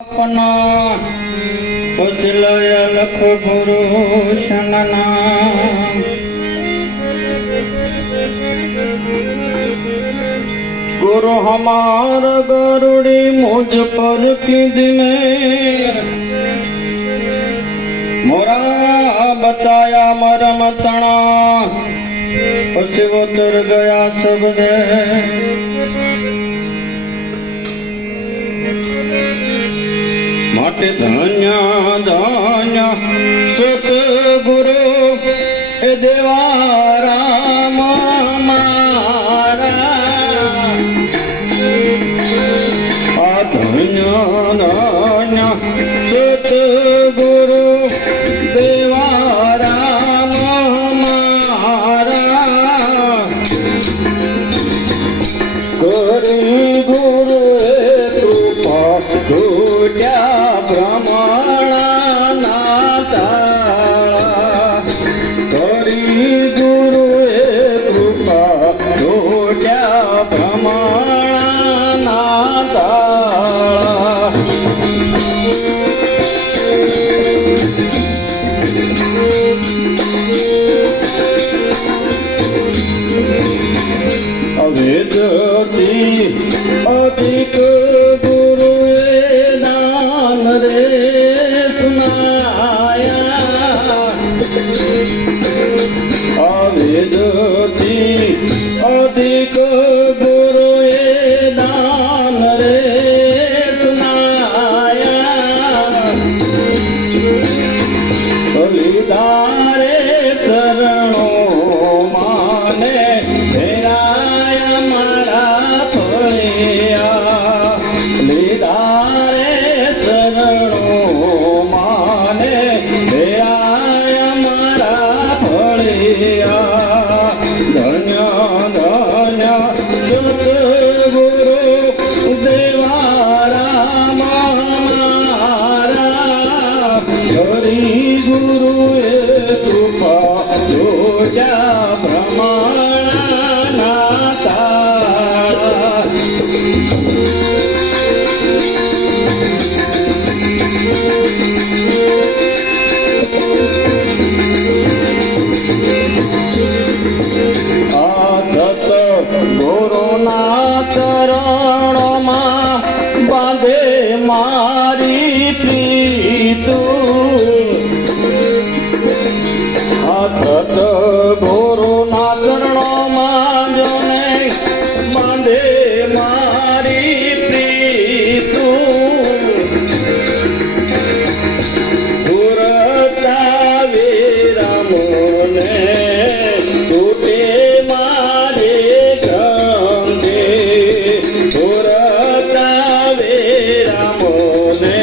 अपना उजलय लख पुरुषन नाम। गुरु हमार गरुड़ी मुझ पर किदने मोरा बचाया मरम तना पछी वो तर गया सब दे। माटे धन्य धन्य सतगुरु ए देवा राम मारा। आ धन्य धन्य सतगुरु देवा राम मारा। करी गुरु कृपा टूट्या ब्रह्मणा नाताळा। करी गुरु कृपा टूट्या ब्रह्मणा नाताळा। अवेदती अधिक गुरु दान रे सुनाया। अवेदती अधिक गुरु दान रे सुनाया। बलिदारे चरणों माने फेराया मारा फळिया। बलिदारे चरणों माने फेराया मारा फळिया। धन्य धन्य सतगुरु देवा राम मारा। हरि गुरु कृपा टूट्या ब्रह्मणा नाताळा। गुरुना चरणमा बांधे मारी प्रीतु। सत गुरुना चरणमा जने बांधे मारी प्रीतु। सुरता वीरा मोने टूटे मारे गंगे। सुरता वीरा मोने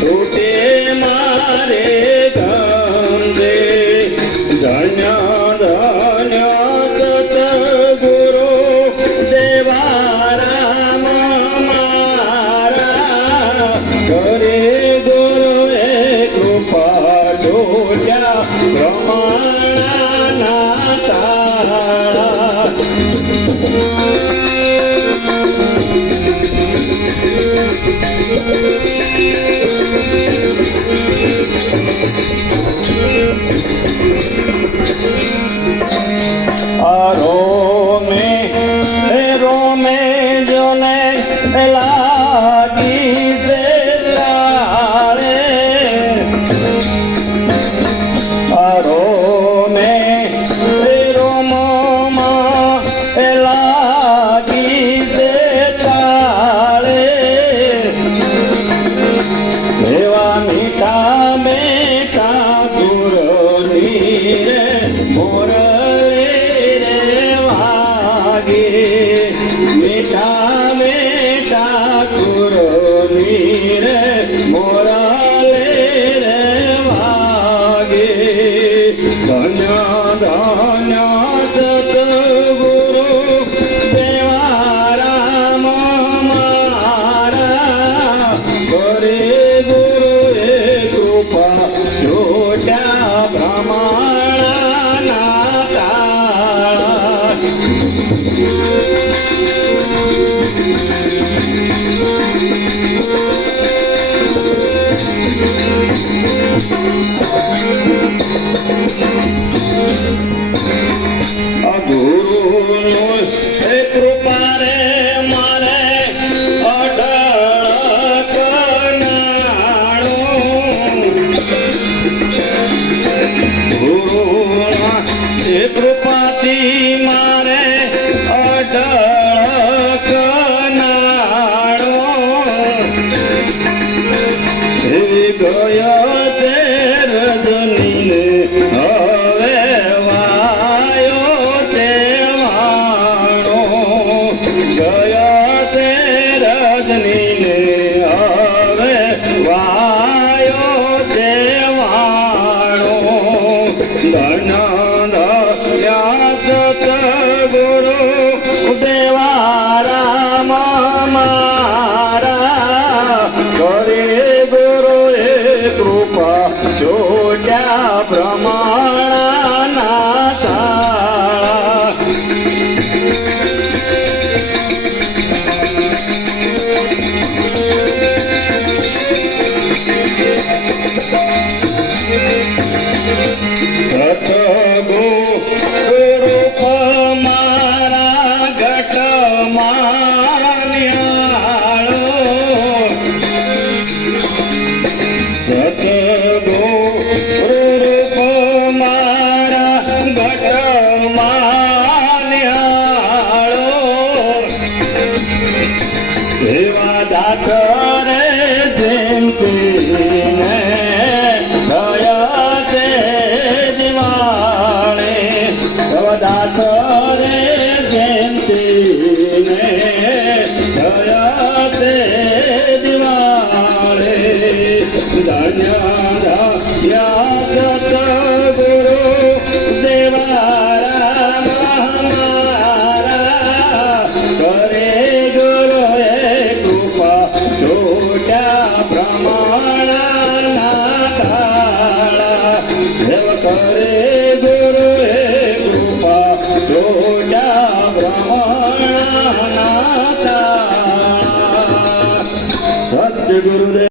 टूटे मारे गंगे। धन्य धन्य सतगुरु देवा राम मारा। करे गुरु कृपा टूट्या ब्रह्मणा नाताळा। रो में जोने लागी दे लाड़े। रो में माँ लागी दे ताड़े। देवा मीठा मीठा गुरुनी रे मोर मीठा मीठा गुरुनी रे मोराले रे भागे। धन्य धन्य सतगुरु देवा राम मारा। करे गुरु कृपा टूट्या ब्रह्मणा नाताळा। ગુરુનું એ કૃપા રે મારે અઢળક નાણું. ગુરુના એ કૃપાથી મારે અઢળક નાણું. એવી ગયો તે રજનીને હવે વાયો તે વાણો. ગયો તે રજનીને હવે વાયો તે વાણો. ધન્ય સતગુરુ દેવા રામ મારા. કરે ગુરુએ કૃપા જોડ્યા બ્રહ્માણા તાળા. સતગુરુ મારા ઘટ માન્યાળો. સતગુરુ મારા ઘટ માન્યાળો. એવા દાસ રે જયંતીને દયા તે દિવાળે. દાસ રે જયંતીને દયા તે દિવાળે. ધન્ય સતગુરુ દેવા રામ મારા. કરે ગુરુએ કૃપા જોડ્યા બ્રહ્માણા તાળા. દેવ કરે ગુરુએ કૃપા જોડ્યા બ્રહ્માણા તાળા. સત્ય ગુરુદેવ.